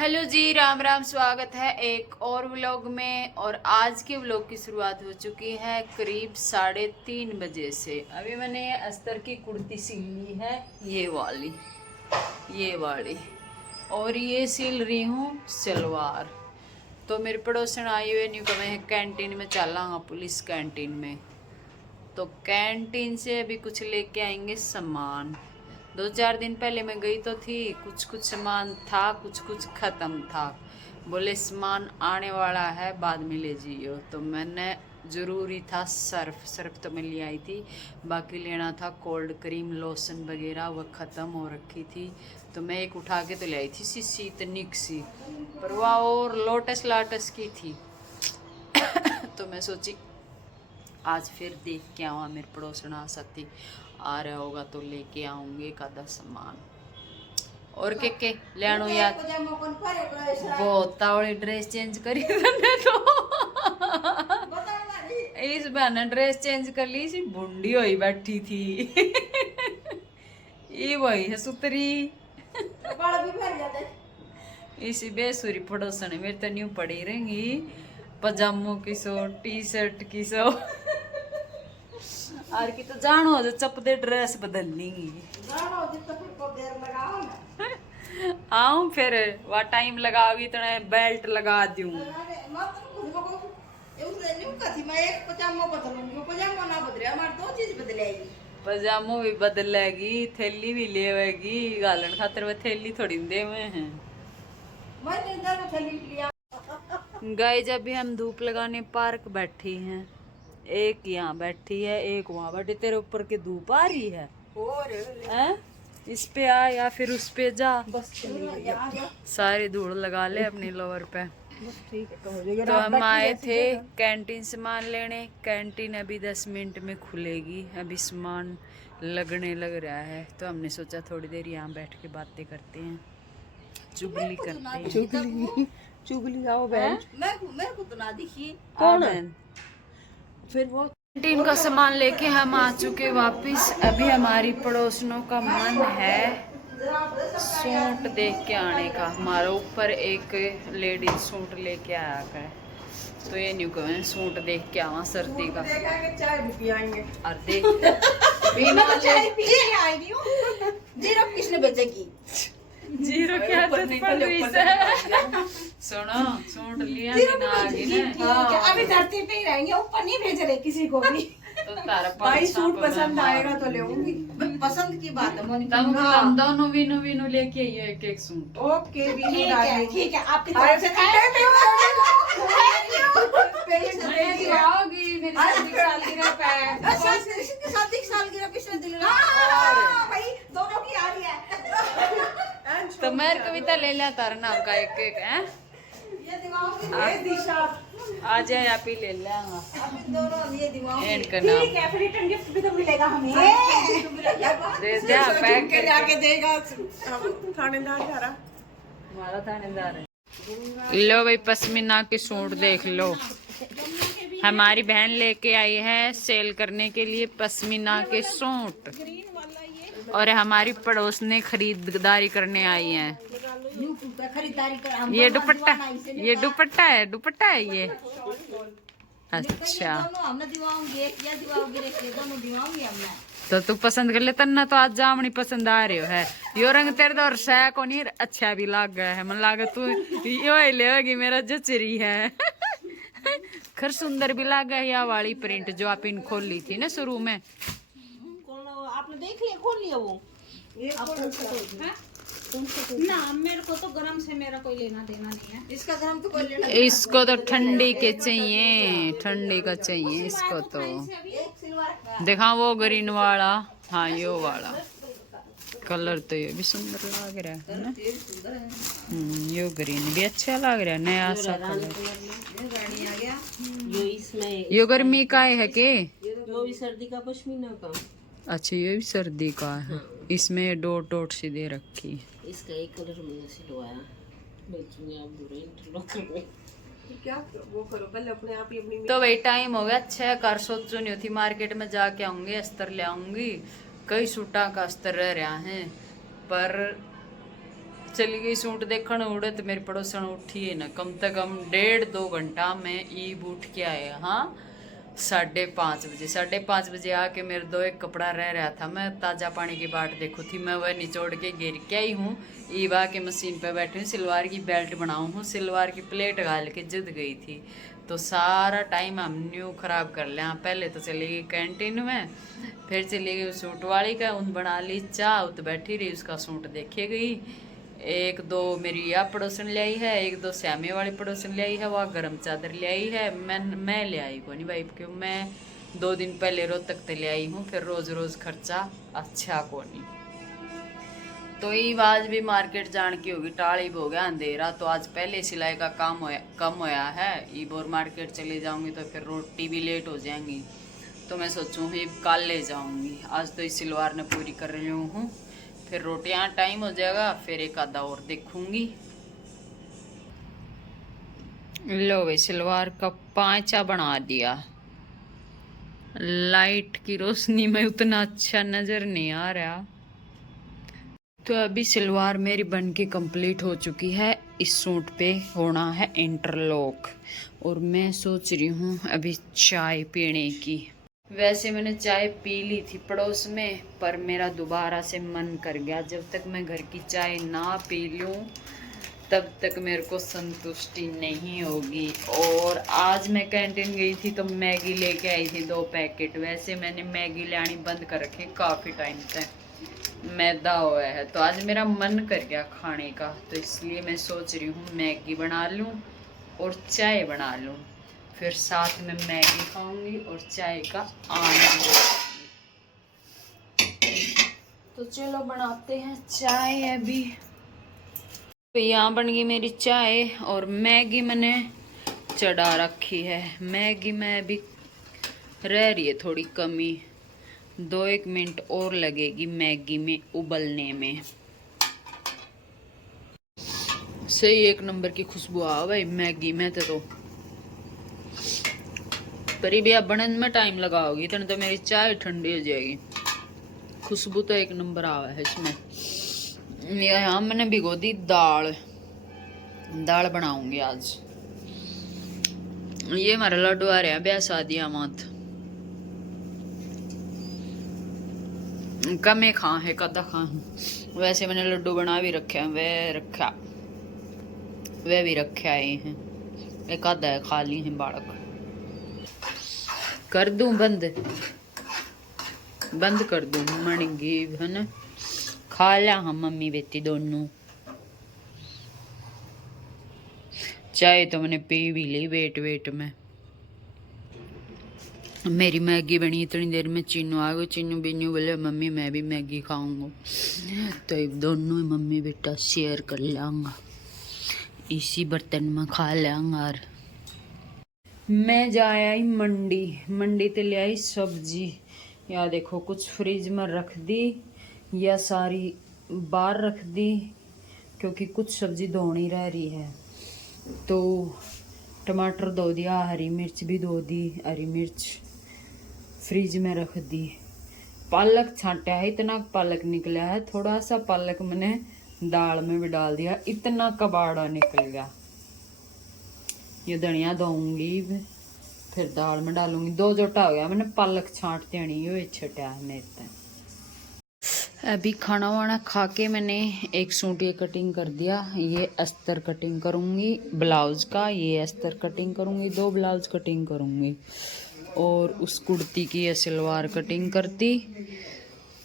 Hello जी, राम राम। स्वागत है एक और व्लॉग में। और आज के व्लॉग की शुरुआत हो चुकी है करीब 3:30 बजे से। अभी मैंने ये अस्तर की कुर्ती सिल ली है, ये वाली, और ये सिल रही हूँ सलवार। तो मेरे पड़ोसन आई हुए न्यू कमे कैंटीन में चला हाँ, पुलिस कैंटीन में। तो कैंटीन से अभी कुछ लेके आएंगे सामान। 2-4 दिन पहले मैं गई तो थी, कुछ कुछ सामान था, कुछ कुछ ख़त्म था। बोले सामान आने वाला है, बाद में ले जाइयो। तो मैंने ज़रूरी था सर्फ तो मैं ले आई थी। बाकी लेना था कोल्ड क्रीम, लोशन वगैरह, वह ख़त्म हो रखी थी। तो मैं एक उठा के तो ले आई थी सी इतनी सी, पर वह और लोटस लाटस की थी। तो मैं सोची आज फिर देख के आवा, मेरे पड़ोसन आ सकती आ रहा होगा तो लेके आऊंगी एक आधा सामान। और के ले आनो यार, बहुत तावड़ी ड्रेस चेंज करी तने तो इस बहाने ड्रेस चेंज कर ली सी, बुंडी होई बैठी थी ये वही है सुतरी इसी बेसुरी पड़ोसन मेरे तो न्यू पड़ी रहेंगी, पजामों की सो, टी शर्ट की सो आर की तो जानो जो चपदे ड्रेस बदलनी आऊं फिर वह टाइम लगाओगी तो बेल्ट लगा दूं। पजामो भी बदलेगी, थैली भी लेवेगी, गालन खातर वह थैली थोड़ी दे हुए हैं। गाइस अभी हम धूप लगाने पार्क बैठी हैं। एक यहाँ बैठी है, एक वहाँ बैठी। तेरे ऊपर की धूप आ रही है और इस पे आ या फिर उस पे जा, बस सारी धूल लगा ले अपनी लोअर पे। तो हम आए थे कैंटीन सामान लेने। कैंटीन अभी 10 मिनट में खुलेगी, अभी सामान लगने लग रहा है। तो हमने सोचा थोड़ी देर यहाँ बैठ के बातें करते हैं, चुगली करते हैं। चुगली आओ बहन, मैं को तो ना दिखी कौन है? फिर वो कैंटीन का सामान लेके हम आ चुके वापिस। अभी हमारी पड़ोसनों का मन है सूट देख के आने का। हमारे ऊपर एक लेडीज सूट लेके आया है, तो ये न्यू कमें सूट देख के आवा सर्दी का। चाय भी पियाएंगे और देख बिना चाय पी के आई रही हूं। जीरो किसने बेचेगी? जीरो क्या सुनो, सूट लिया बिना आगे ना। अभी धरती पे ही रहेंगे, ऊपर नहीं भेज रहे किसी को भी। तो तारा भाई सूट पसंद आएगा तो लेऊंगी। पसंद की बात है मोनी। तब दोनों विनु लेके आइए एक एक सूट। ओके ठीक है आपकी तरफ से आओगी मेरी शादी सालगिरह पिछले दिन भाई दोनों की आ रही है। तो मैं कविता ले लिया तारा नाम का एक एक है। ये दिमाग आ जाए आप ही ले लेंगा दोनों ये दिमाग एंड का नाम। ठीक है, फिर रिटर्न गिफ्ट भी तो मिलेगा हमें। दे दे पैक के जाके देगा थानेदार जा रहा। हमारा थानेदार है। लो भाई पश्मीना के सूट देख लो, हमारी बहन लेके आई है सेल करने के लिए पश्मीना के सूट। और हमारी पड़ोस ने खरीदारी करने आई है। ये दुपट्टा है, दुपट्टा है ये। अच्छा तो तू पसंद कर ले तन्ना। तो आज जामनी पसंद आ रही है, यो रंग तेरे तो सह को नहीं अच्छा भी लाग गया है। मन लागे तू यो लेगी मेरा जचरी है खर सुंदर भी लाग गया। या वाली प्रिंट जो आप इन खोली थी ना शुरू में, आपने देख लिया, खोल लिया वो? ना मेरे को तो गरम से मेरा कोई लेना देना नहीं है। इसका गरम तो कोई लेना। इसको तो ठंडी के चाहिए, ठंडी का चाहिए इसको। तो देखा वो ग्रीन वाला, हाँ यो वाला कलर तो ये भी सुंदर लग रहा है ना। यो ग्रीन भी अच्छा लग रहा है, नया सा कलर। यो गर्मी का है के? जो भी सर्दी का पश्मीना का। अच्छा ये भी सर्दी का है। इसमें डोट डोट सी दे रखी। इसका एक कलर मैंने सिलवाया, बेचूंगी आप बुरे इंटरलॉक में। क्या वो करो पहले अपने आप ही अपनी। तो भाई टाइम हो गया 6 कर सोचो नहीं होती, मार्केट में जाके आऊंगी, अस्तर ले आऊंगी। कई सूटा का अस्तर रह रहा है, पर चली गई सूट देखने उड़े तो मेरी पड़ोसन उठी है ना, कम से कम 1.5-2 घंटा में ईब उठ के आए। हाँ 5:30 बजे आके मेरे 2 एक कपड़ा रह रहा था, मैं ताज़ा पानी की बाट देखो थी, मैं वह निचोड़ के गिर के आई हूँ। ईब आके मशीन पे बैठी हूँ, सिलवार की बेल्ट बनाऊँ हूँ, सिलवार की प्लेट गाल के जुद गई थी, तो सारा टाइम हम न्यू खराब कर लिया। पहले तो चली गई कैंटीन में, फिर चली गई सूट वाली का उन बना ली चाह, तो बैठी रही उसका सूट देखे गई। 1-2 मेरी या पड़ोसन ले आई है, 1-2 श्यामी वाली पड़ोसन ले आई है, वह गर्म चादर ले आई है। मैं ले आई को नहीं भाई, क्यों मैं 2 दिन पहले रोहतक ते ले आई हूँ, फिर रोज रोज खर्चा अच्छा को नहीं। तो ये आज भी मार्केट जान की होगी, टाड़ी हो गया अंधेरा, तो आज पहले सिलाई का काम कम होया है। ईब और मार्केट चले जाऊंगी तो फिर रोटी भी लेट हो जाएंगी, तो मैं सोचूँ ही कल ले जाऊंगी। आज तो इस सिलवार ने पूरी कर रही हूँ, फिर रोटियां टाइम हो जाएगा, फिर एक आधा और देखूंगी। लो भाई सिलवार का पांचा बना दिया, लाइट की रोशनी में उतना अच्छा नजर नहीं आ रहा। तो अभी सलवार मेरी बन के कंप्लीट हो चुकी है, इस सूट पे होना है इंटरलॉक, और मैं सोच रही हूँ अभी चाय पीने की। वैसे मैंने चाय पी ली थी पड़ोस में, पर मेरा दोबारा से मन कर गया। जब तक मैं घर की चाय ना पी लूँ तब तक मेरे को संतुष्टि नहीं होगी। और आज मैं कैंटीन गई थी तो मैगी लेके आई थी 2 पैकेट। वैसे मैंने मैगी लानी बंद कर रखी काफ़ी टाइम से, मैदा हुआ है, तो आज मेरा मन कर गया खाने का, तो इसलिए मैं सोच रही हूँ मैगी बना लूँ और चाय बना लूँ, फिर साथ में मैगी खाऊंगी और चाय का आनंद लूंगी। तो चलो बनाते हैं चाय अभी। तो यहाँ बन गई मेरी चाय और मैगी मैंने चढ़ा रखी है। मैगी में अभी रह रही है थोड़ी कमी, 2-1 मिनट और लगेगी मैगी में उबलने में। सही 1 नंबर की खुशबू आ भाई मैगी में तो पर भी अब बनने में टाइम लगाओगी तो मेरी चाय ठंडी हो जाएगी। खुशबू तो 1 नंबर आवा है इसमें। यहाँ मैंने भिगो दी दाल बनाऊंगी आज। ये हमारा लड्डू आ रहा है ब्याह शादियां मत कमे खा है कदा खा। वैसे मैंने लड्डू बना भी रखे हैं, वे भी रखे आए हैं, एक आधा है खाली है बालक। कर दूं बंद कर दूं मणगी है ना, खा लिया हम मम्मी बेटी दोनों। चाय तो मैंने पी भी ली वेट में। मेरी मैगी बनी इतनी देर में चीनू आ गई, चीनू बीनू बोले मम्मी मैं भी मैगी खाऊंगा, तो दोनों मम्मी बेटा शेयर कर लेंगा, इसी बर्तन में खा लेंगा। और मैं जा आई मंडी ते ले आई सब्जी। या देखो कुछ फ्रिज में रख दी या सारी बाहर रख दी, क्योंकि कुछ सब्जी धोनी रह रही है। तो टमाटर धो दिया, हरी मिर्च भी धो दी, हरी मिर्च फ्रिज में रख दी। पालक छांटा है, इतना पालक निकला है, थोड़ा सा पालक मैंने दाल में भी डाल दिया, इतना कबाड़ा निकल गया। ये धनिया धोऊंगी फिर दाल में डालूंगी। 2 जोटा हो गया, मैंने पालक छांट देनी ये छटा है मेरे तक। अभी खाना वाना खा के मैंने एक सूट ये कटिंग कर दिया, ये अस्तर कटिंग करूंगी ब्लाउज का, ये अस्तर कटिंग करूंगी, 2 ब्लाउज कटिंग करूंगी, और उस कुर्ती की ये सलवार कटिंग करती,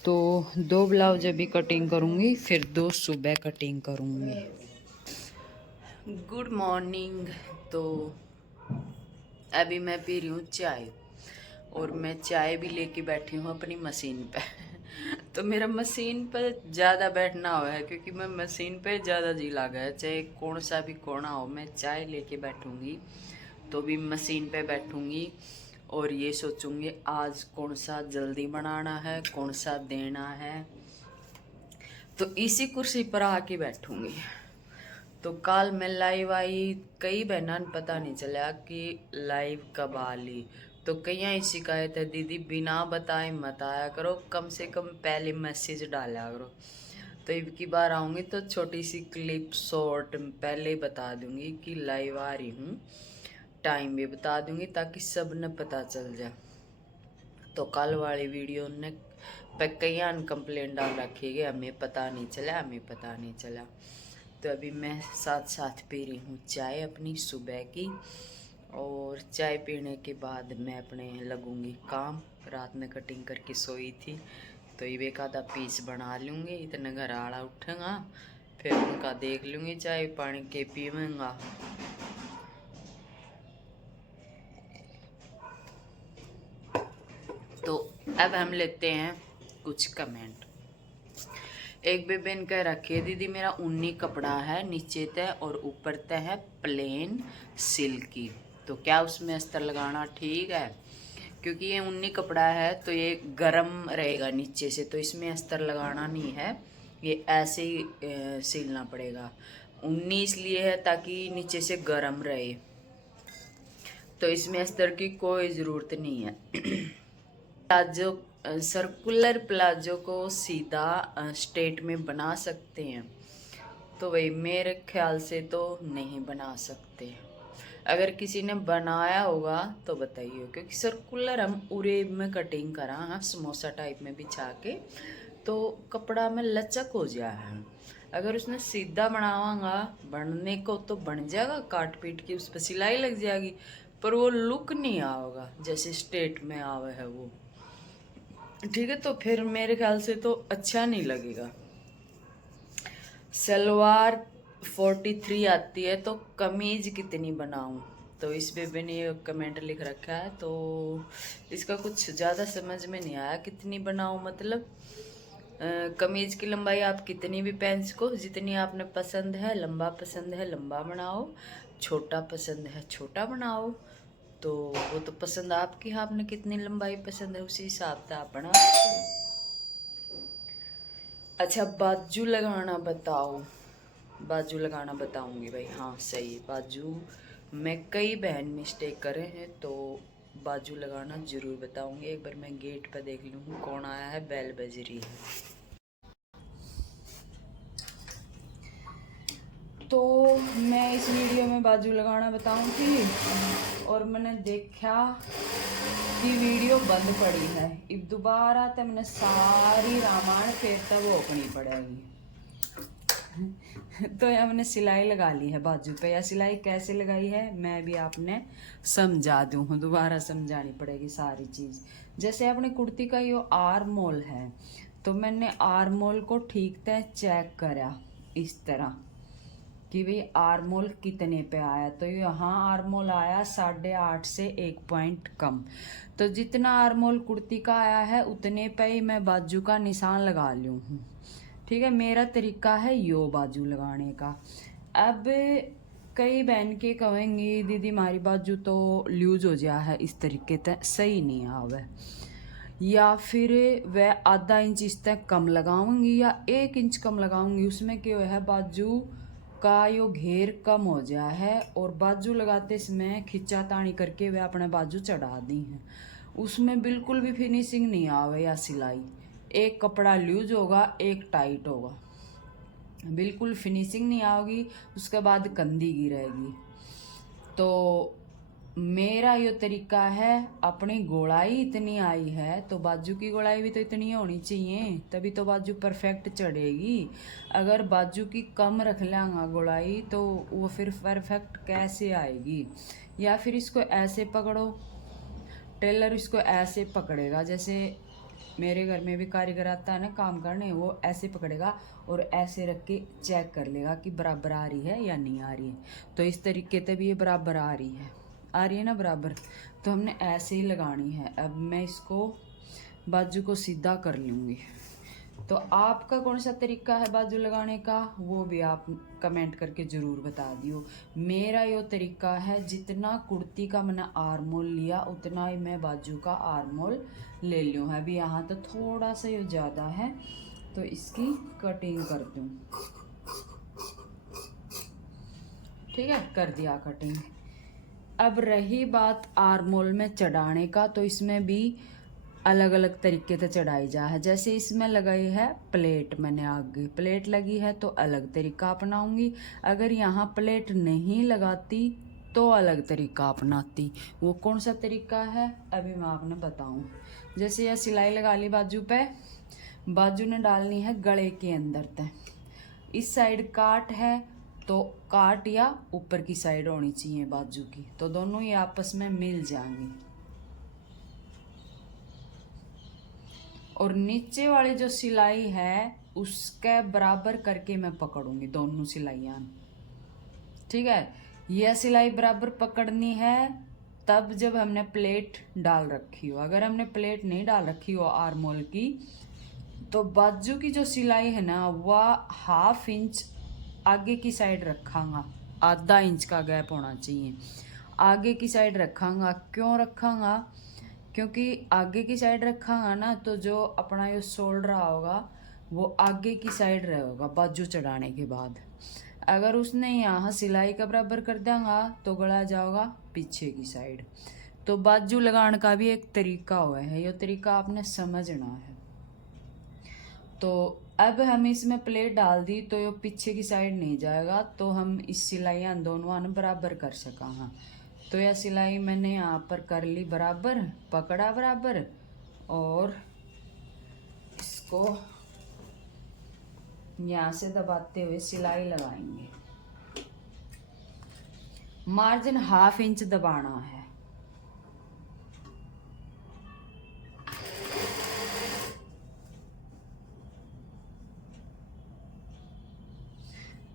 तो 2 ब्लाउज अभी कटिंग करूंगी, फिर 2 सुबह कटिंग करूंगी। Good morning. तो अभी मैं पी रही हूँ चाय, और मैं चाय भी लेके बैठी हूँ अपनी मशीन पे। तो मेरा मशीन पे ज़्यादा बैठना हुआ है, क्योंकि मैं मशीन पे ज़्यादा जी लगा है, चाहे कौन सा भी कोना हो, मैं चाय लेके बैठूँगी तो भी मशीन पे बैठूँगी, और ये सोचूंगी आज कौन सा जल्दी बनाना है, कौन सा देना है, तो इसी कुर्सी पर आके बैठूँगी। तो कल मैं लाइव आई, कई बहना पता नहीं चला कि लाइव कब आ ली, तो कई शिकायत है दीदी बिना बताए मत आया करो, कम से कम पहले मैसेज डाला करो। तो अब की बार आऊँगी तो छोटी सी क्लिप शॉर्ट पहले ही बता दूँगी कि लाइव आ रही हूँ, टाइम भी बता दूँगी ताकि सब ने पता चल जाए। तो कल वाली वीडियो ने पे कई कंप्लेंट डाल रखी है, हमें पता नहीं चला, हमें पता नहीं चला। तो अभी मैं साथ साथ पी रही हूँ चाय अपनी सुबह की, और चाय पीने के बाद मैं अपने लगूंगी काम। रात में कटिंग करके सोई थी तो ये एक आधा पीस बना लूँगी, इतने घर आड़ा उठेगा, फिर उनका देख लूँगी, चाय पानी के पीवेंगा। तो अब हम लेते हैं कुछ कमेंट। एक बेबेन कह रखी है, दीदी मेरा ऊनी कपड़ा है, नीचे तय और ऊपर तय है प्लेन सिल्की, तो क्या उसमें अस्तर लगाना ठीक है? क्योंकि ये ऊनी कपड़ा है तो ये गरम रहेगा नीचे से, तो इसमें अस्तर लगाना नहीं है, ये ऐसे ही सिलना पड़ेगा। ऊनी इसलिए है ताकि नीचे से गरम रहे, तो इसमें अस्तर की कोई ज़रूरत नहीं है। प्लाजो, सर्कुलर प्लाजो को सीधा स्ट्रेट में बना सकते हैं? तो वही मेरे ख्याल से तो नहीं बना सकते। अगर किसी ने बनाया होगा तो बताइए, क्योंकि सर्कुलर हम उरे में कटिंग करा हाँ, समोसा टाइप में बिछा के, तो कपड़ा में लचक हो जाए है। अगर उसने सीधा बनावागा बनने को तो बन जाएगा, काट पीट के उस पर सिलाई लग जाएगी, पर वो लुक नहीं आएगा जैसे स्ट्रेट में आवे है वो। ठीक है, तो फिर मेरे ख्याल से तो अच्छा नहीं लगेगा। सलवार 43 आती है तो कमीज कितनी बनाऊं? तो इस बेबे ने ये कमेंट लिख रखा है, तो इसका कुछ ज़्यादा समझ में नहीं आया कितनी बनाऊं, मतलब कमीज की लंबाई आप कितनी भी पहन सको, जितनी आपने पसंद है, लंबा पसंद है लंबा बनाओ, छोटा पसंद है छोटा बनाओ, तो वो तो पसंद आपकी है, आपने कितनी लंबाई पसंद है उसी हिसाब से आप बना। अच्छा, बाजू लगाना बताओ। बाजू लगाना बताऊंगी भाई, हाँ सही, बाजू में कई बहन मिस्टेक करे हैं, तो बाजू लगाना ज़रूर बताऊंगी। एक बार मैं गेट पर देख लूँ कौन आया है, बेल बज रही है। तो मैं इस वीडियो में बाजू लगाना बताऊंगी, और मैंने देखा कि वीडियो बंद पड़ी है, अब दोबारा तो मैंने सारी रामायण फिर तब ओपनी पड़ेगी। तो हमने सिलाई लगा ली है बाजू पे, या सिलाई कैसे लगाई है मैं भी आपने समझा दूँ, दोबारा समझानी पड़ेगी सारी चीज़। जैसे अपनी कुर्ती का ये आर्म मोल है, तो मैंने आर्म मोल को ठीक से चेक करा इस तरह कि भाई आर्म मोल कितने पे आया, तो यहाँ आर्म मोल आया 8.5 से 1 पॉइंट कम। तो जितना आर्म मोल कुर्ती का आया है उतने पे ही मैं बाजू का निशान लगा लूँ हूँ। ठीक है, मेरा तरीका है यो बाजू लगाने का। अब कई बहन के कहेंगी दीदी हमारी बाजू तो लूज हो गया है, इस तरीके से सही नहीं आवे, या फिर वह आधा इंच इस तक कम लगाऊंगी या 1 इंच कम लगाऊंगी, उसमें क्या है बाजू का यो घेर कम हो जाए है, और बाजू लगाते समय खिंचा तानी करके वे अपने बाजू चढ़ा दी हैं, उसमें बिल्कुल भी फिनिशिंग नहीं आवे या सिलाई, एक कपड़ा लूज होगा एक टाइट होगा, बिल्कुल फिनिशिंग नहीं आएगी, उसके बाद कंधी गिरेगी। तो मेरा ये तरीका है, अपनी गोलाई इतनी आई है तो बाजू की गोलाई भी तो इतनी होनी चाहिए, तभी तो बाजू परफेक्ट चढ़ेगी। अगर बाजू की कम रख लेंगा गोलाई तो वो फिर परफेक्ट कैसे आएगी? या फिर इसको ऐसे पकड़ो, टेलर इसको ऐसे पकड़ेगा, जैसे मेरे घर में भी कारीगर आता है ना काम करने, वो ऐसे पकड़ेगा और ऐसे रख के चेक कर लेगा कि बराबर आ रही है या नहीं आ रही है। तो इस तरीके से भी ये बराबर आ रही है ना बराबर, तो हमने ऐसे ही लगानी है। अब मैं इसको बाजू को सीधा कर लूँगी। तो आपका कौन सा तरीका है बाजू लगाने का, वो भी आप कमेंट करके ज़रूर बता दियो। मेरा ये तरीका है, जितना कुर्ती का मैंने आर्म होल लिया उतना ही मैं बाजू का आर्म होल ले लूँ। अभी यहाँ तो थोड़ा सा ये ज़्यादा है, तो इसकी कटिंग कर दूँ। ठीक है, कर दिया कटिंग। अब रही बात आर्म होल में चढ़ाने का, तो इसमें भी अलग अलग तरीके से चढ़ाई जा है। जैसे इसमें लगाई है प्लेट, मैंने आगे प्लेट लगी है तो अलग तरीका अपनाऊंगी। अगर यहाँ प्लेट नहीं लगाती तो अलग तरीका अपनाती। वो कौन सा तरीका है अभी मैं आपने बताऊं। जैसे यह सिलाई लगा ली बाजू पे, बाजू ने डालनी है गले के अंदर तक। इस साइड काट है तो काट या ऊपर की साइड होनी चाहिए बाजू की, तो दोनों ही आपस में मिल जाएंगी। और नीचे वाली जो सिलाई है उसके बराबर करके मैं पकड़ूंगी दोनों सिलाइयाँ, ठीक है। यह सिलाई बराबर पकड़नी है तब जब हमने प्लेट डाल रखी हो। अगर हमने प्लेट नहीं डाल रखी हो आर्म होल की, तो बाजू की जो सिलाई है ना वह 1/2 इंच आगे की साइड रखांगा, आधा इंच का गैप होना चाहिए। आगे की साइड रखांगा, क्यों रखांगा, क्योंकि आगे की साइड रखांगा ना तो जो अपना ये शोल्डर होगा वो आगे की साइड रहेगा बाजू चढ़ाने के बाद। अगर उसने यहाँ सिलाई का बराबर कर देंगा तो गला जाएगा पीछे की साइड। तो बाजू लगाने का भी एक तरीका हुआ है, ये तरीका आपने समझना है। तो अब हम इसमें प्लेट डाल दी तो ये पीछे की साइड नहीं जाएगा, तो हम इस सिलाइयाँ दोनों बराबर कर सका। तो यह सिलाई मैंने यहाँ पर कर ली बराबर, पकड़ा बराबर, और इसको यहाँ से दबाते हुए सिलाई लगाएंगे। मार्जिन 1/2 इंच दबाना है।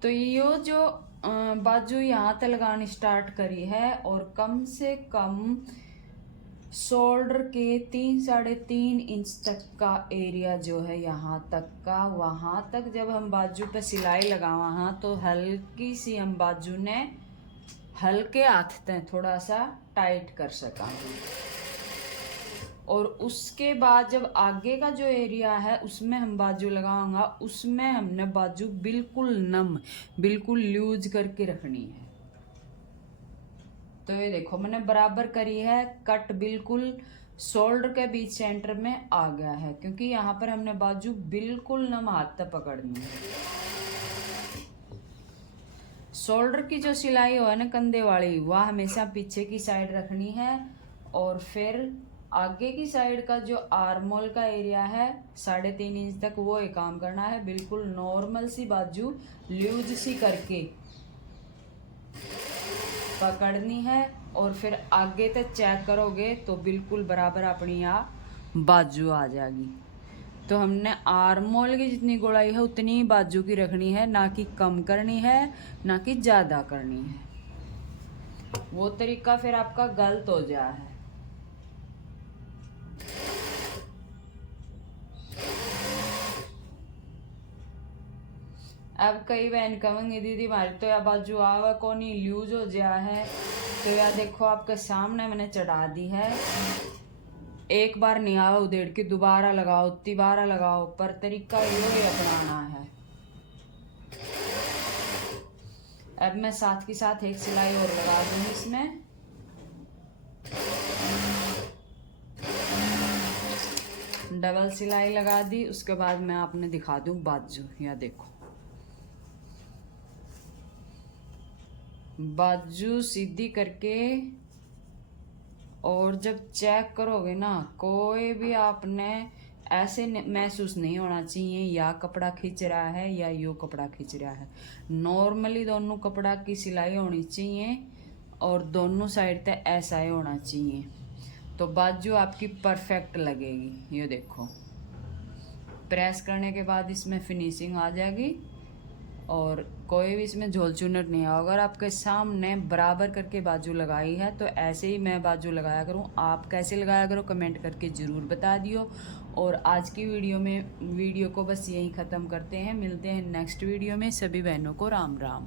तो ये जो बाजू यहाँ तक लगानी स्टार्ट करी है, और कम से कम शोल्डर के 3-3.5 इंच तक का एरिया जो है यहाँ तक का, वहाँ तक जब हम बाजू पे सिलाई लगावा हाँ तो हल्की सी हम बाजू ने हल्के हाथ से थोड़ा सा टाइट कर सका। और उसके बाद जब आगे का जो एरिया है उसमें हम बाजू लगाऊंगा, उसमें हमने बाजू बिल्कुल नम, बिल्कुल लूज करके रखनी है। तो ये देखो मैंने बराबर करी है, कट बिल्कुल शोल्डर के बीच सेंटर में आ गया है, क्योंकि यहाँ पर हमने बाजू बिल्कुल नम हाथ तक पकड़नी है। शोल्डर की जो सिलाई हो है ना कंधे वाली, वह हमेशा पीछे की साइड रखनी है। और फिर आगे की साइड का जो आर्मोल का एरिया है 3.5 इंच तक, वो एक काम करना है। बिल्कुल नॉर्मल सी बाजू लूज सी करके पकड़नी है, और फिर आगे तक चेक करोगे तो बिल्कुल बराबर अपनी यहाँ बाजू आ जाएगी। तो हमने आर्मोल की जितनी गोलाई है उतनी ही बाजू की रखनी है, ना कि कम करनी है ना कि ज़्यादा करनी है। वो तरीका फिर आपका गलत हो जाए है। अब कई बहन कहेंगे दीदी हमारी तो यह बाजू आवा को नहीं लूज हो गया है। तो यह देखो आपके सामने मैंने चढ़ा दी है। एक बार नहीं आवा उधेड़ के दोबारा लगाओ, तिबारा लगाओ, पर तरीका ये अपनाना है। अब मैं साथ के साथ एक सिलाई और लगा दूंगी इसमें। डबल सिलाई लगा दी, उसके बाद मैं आपने दिखा दूं बाजू। या देखो बाजू सीधी करके, और जब चेक करोगे ना कोई भी आपने ऐसे महसूस नहीं होना चाहिए या कपड़ा खींच रहा है या यो कपड़ा खींच रहा है। नॉर्मली दोनों कपड़ा की सिलाई होनी चाहिए और दोनों साइड तक ऐसा ही होना चाहिए, तो बाजू आपकी परफेक्ट लगेगी। ये देखो प्रेस करने के बाद इसमें फिनिशिंग आ जाएगी और कोई भी इसमें झोल चुनट नहीं होगा। अगर आपके सामने बराबर करके बाजू लगाई है तो ऐसे ही मैं बाजू लगाया करूं। आप कैसे लगाया करो कमेंट करके ज़रूर बता दियो। और आज की वीडियो को बस यहीं ख़त्म करते हैं। मिलते हैं नेक्स्ट वीडियो में। सभी बहनों को राम राम।